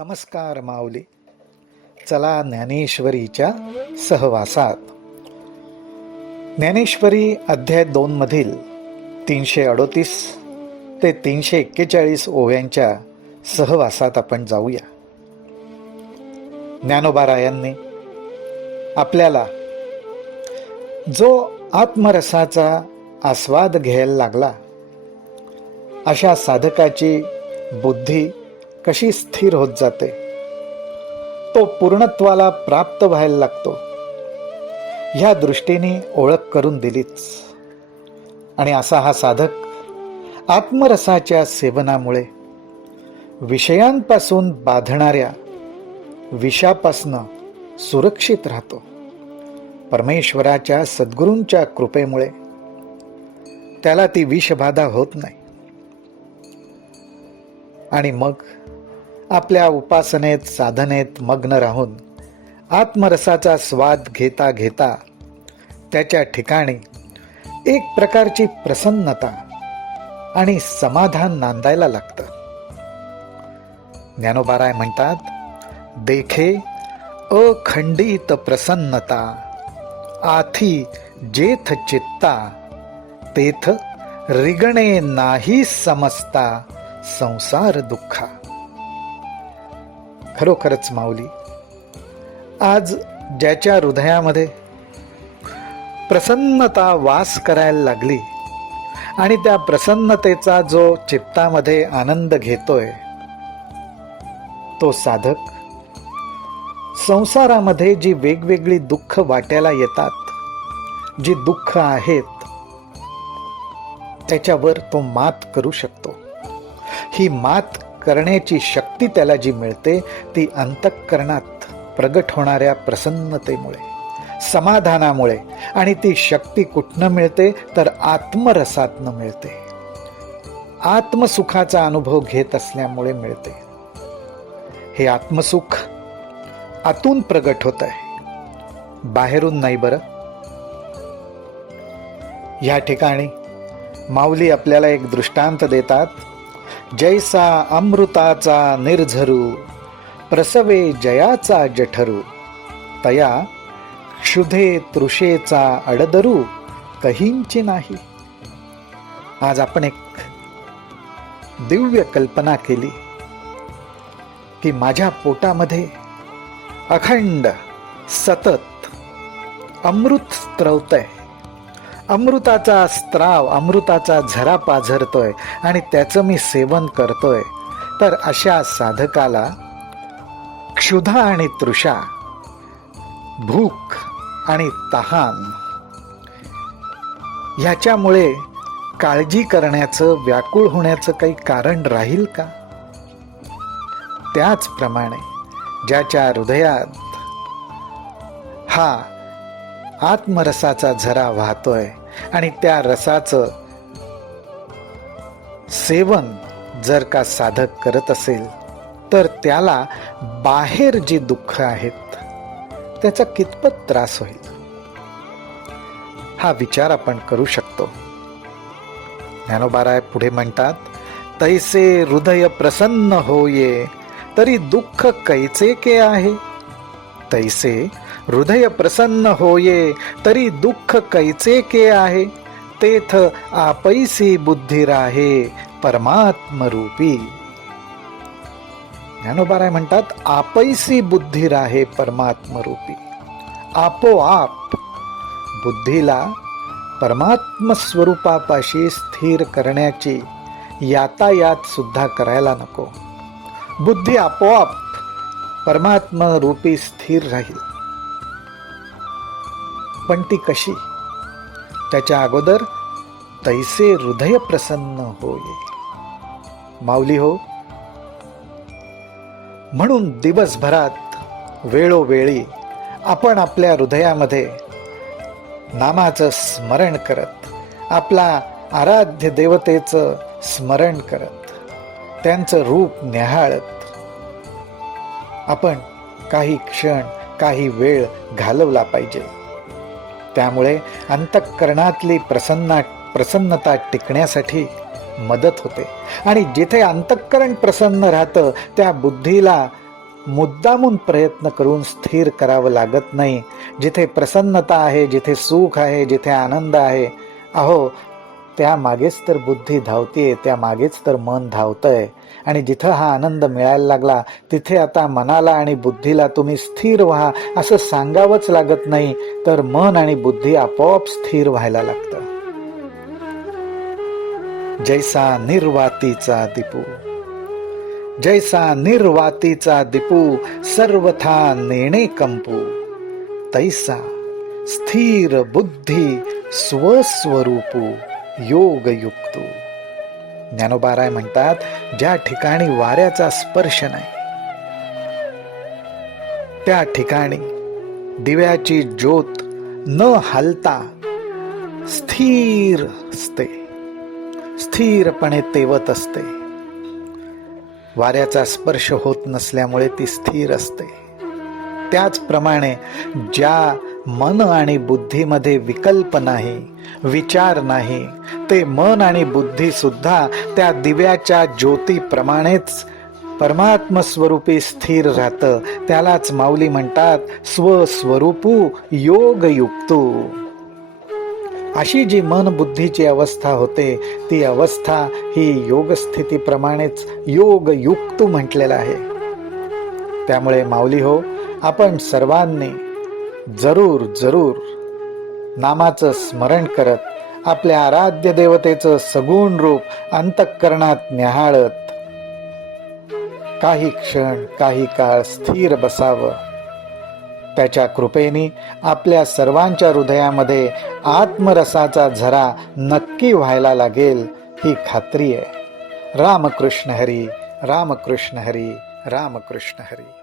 नमस्कार माऊली. चला ज्ञानेश्वरीच्या सहवासात. ज्ञानेश्वरी अध्याय 2 मधील 338 ते 341 ओव्यांच्या सहवासात आपण जाऊया. ज्ञानोबारायांनी आपल्याला जो आत्मरसाचा आस्वाद घ्यायला लागला, अशा साधकाची बुद्धी कशी स्थिर होत जाते, तो पूर्णत्वाला प्राप्त व्हायला लागतो, ह्या दृष्टीने ओळख करून दिलीच. आणि असा हा साधक आत्मरसाच्या सेवनामुळे विषयांपासून बाधणाऱ्या विषापासनं सुरक्षित राहतो. परमेश्वराच्या सद्गुरूंच्या कृपेमुळे त्याला ती विषबाधा होत नाही. आणि मग आपल्या उपासनेत साधनेत मग्न राहून आत्मरसाचा स्वाद घेता घेता त्याच्या ठिकाणी एक प्रकारची प्रसन्नता आणि समाधान नांदायला लागतं. ज्ञानोबाराय म्हणतात, देखे अखंडित प्रसन्नता, आथी जेथ चित्ता, तेथ रिगणे नाही समजता संसार दुःखा. खरोखरच माऊली, आज ज्याच्या हृदयामध्ये प्रसन्नता वास करायला लागली आणि त्या प्रसन्नतेचा जो चित्तामध्ये आनंद घेतोय, तो साधक संसारामध्ये जी वेगवेगळी दुःख वाट्याला येतात, जी दुःख आहेत, त्याच्यावर तो मात करू शकतो. ही मात करण्याची शक्ती त्याला जी मिळते, ती अंतःकरणात प्रगट होणाऱ्या प्रसन्नतेमुळे, समाधानामुळे. आणि ती शक्ती कुठनं मिळते तर आत्मरसातनं मिळते. आत्मसुखाचा अनुभव घेत असल्यामुळे मिळते. हे आत्मसुख आतून प्रगट होत आहे, बाहेरून नाही. बरं, या ठिकाणी माऊली आपल्याला एक दृष्टांत देतात. जैसा अमृताचा निर्झरू, प्रसवे जयाचा जठरू, तया क्षुधे तृषेचा अडदरू, कहींची नाही. आज आपण एक दिव्य कल्पना केली की माझ्या पोटामध्ये अखंड सतत अमृत स्त्रवतंय, अमृताचा स्त्राव, अमृताचा झरा पाझरतोय आणि त्याचं मी सेवन करतोय. तर अशा साधकाला क्षुधा आणि तृषा, भूक आणि तहान ह्याच्यामुळे काळजी करण्याचं, व्याकुळ होण्याचं काही कारण राहील का? त्याचप्रमाणे ज्याच्या हृदयात हा आत्मरसाचा झरा वाहतोय आणि त्या रसाचं सेवन जर का साधक करत असेल, तर त्याला बाहेर जी दुःख आहेत त्याचा कितपत त्रास होईल, हा विचार आपण करू शकतो. ज्ञानोबाराय पुढे म्हणतात, तैसे हृदय प्रसन्न होये, तरी दुःख कैचे के आहे. तैसे हृदय प्रसन्न होये, तरी दुःख कैचे के आहे. तेथ आपैसी बुद्धी राहे, परमात्मरूपी. ज्ञानोबाराय म्हणतात, आपैसी बुद्धी राहे परमात्मरूपी. आपोआप बुद्धीला परमात्म स्वरूपापाशी स्थिर करण्याची यातायात सुद्धा करायला नको. बुद्धी आपोआप परमात्मरूपी स्थिर राहील. पण ती कशी? त्याच्या अगोदर तैसे हृदय प्रसन्न होये. माऊली हो, म्हणून दिवसभरात वेळोवेळी आपण आपल्या हृदयामध्ये नामाचं स्मरण करत, आपला आराध्य देवतेचं स्मरण करत, त्यांचं रूप न्याहाळत आपण काही क्षण, काही वेळ घालवला पाहिजे. त्यामुळे अंतःकरणातली प्रसन्नता टिकण्यासाठी मदत होते. आणि जिथे अंतःकरण प्रसन्न राहतं त्या बुद्धीला मुद्दामून प्रयत्न करून स्थिर करावं लागत नाही. जिथे प्रसन्नता आहे, जिथे सुख आहे, जिथे आनंद आहे, अहो त्या मागेच तर बुद्धी धावतीये, त्या मागेच तर मन धावतंय. आणि जिथं हा आनंद मिळायला लागला तिथे आता मनाला आणि बुद्धीला तुम्ही स्थिर व्हा असं सांगावंच लागत नाही, तर मन आणि बुद्धी आपोआप स्थिर व्हायला लागतं. जैसा निर्वातीचा दिपू, जैसा निर्वातीचा दिपू सर्वथा नेणे कंपू, तैसा स्थिर बुद्धी स्वस्वरूपू योग युक्तो. ज्ञानोबाराय म्हणतात, ज्या ठिकाणी वाऱ्याचा स्पर्श नाही त्या ठिकाणी दिव्याची ज्योत न हलता स्थिर असते, स्थिरपणे तेवत असते. वाऱ्याचा स्पर्श होत नसल्यामुळे ती स्थिर असते. त्याचप्रमाणे ज्या मन आणि बुद्धीमध्ये विकल्प नाही, विचार नाही, ते मन आणि बुद्धी सुद्धा त्या दिव्याच्या ज्योतीप्रमाणेच परमात्म स्वरूपी स्थिर राहतं. त्यालाच माऊली म्हणतात स्वस्वरूपू योग युक्तो. अशी जी मन बुद्धीची अवस्था होते ती अवस्था ही योगस्थितीप्रमाणेच योग युक्त म्हटलेलं आहे. त्यामुळे माऊली हो, आपण सर्वांनी जरूर जरूर नामाचं स्मरण करत आपल्या आराध्य देवतेचं सगुण रूप अंतःकरणात न्याहाळत काही क्षण काही काळ स्थिर बसावं. त्याच्या कृपेने आपल्या सर्वांच्या हृदयामध्ये आत्मरसाचा झरा नक्की व्हायला लागेल ही खात्री आहे. रामकृष्ण हरी, रामकृष्ण हरी, रामकृष्ण हरी.